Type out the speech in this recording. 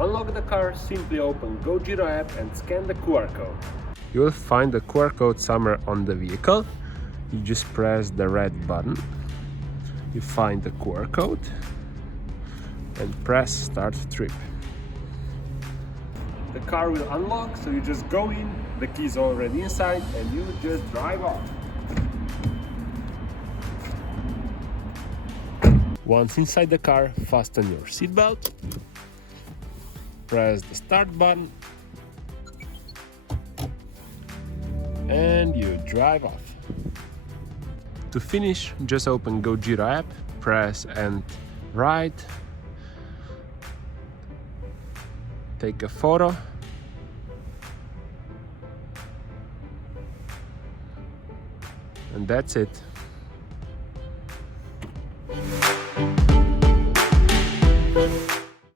To unlock the car, simply open GoGiro app and scan the QR code. You will find the QR code somewhere on the vehicle. You just press the red button. You find the QR code and press start trip. The car will unlock, so you just go in, the key is already inside, and you just drive off. Once inside the car, fasten your seatbelt, press the start button, and you drive off. To finish, just open GoGiro app, press and write, take a photo, and that's it.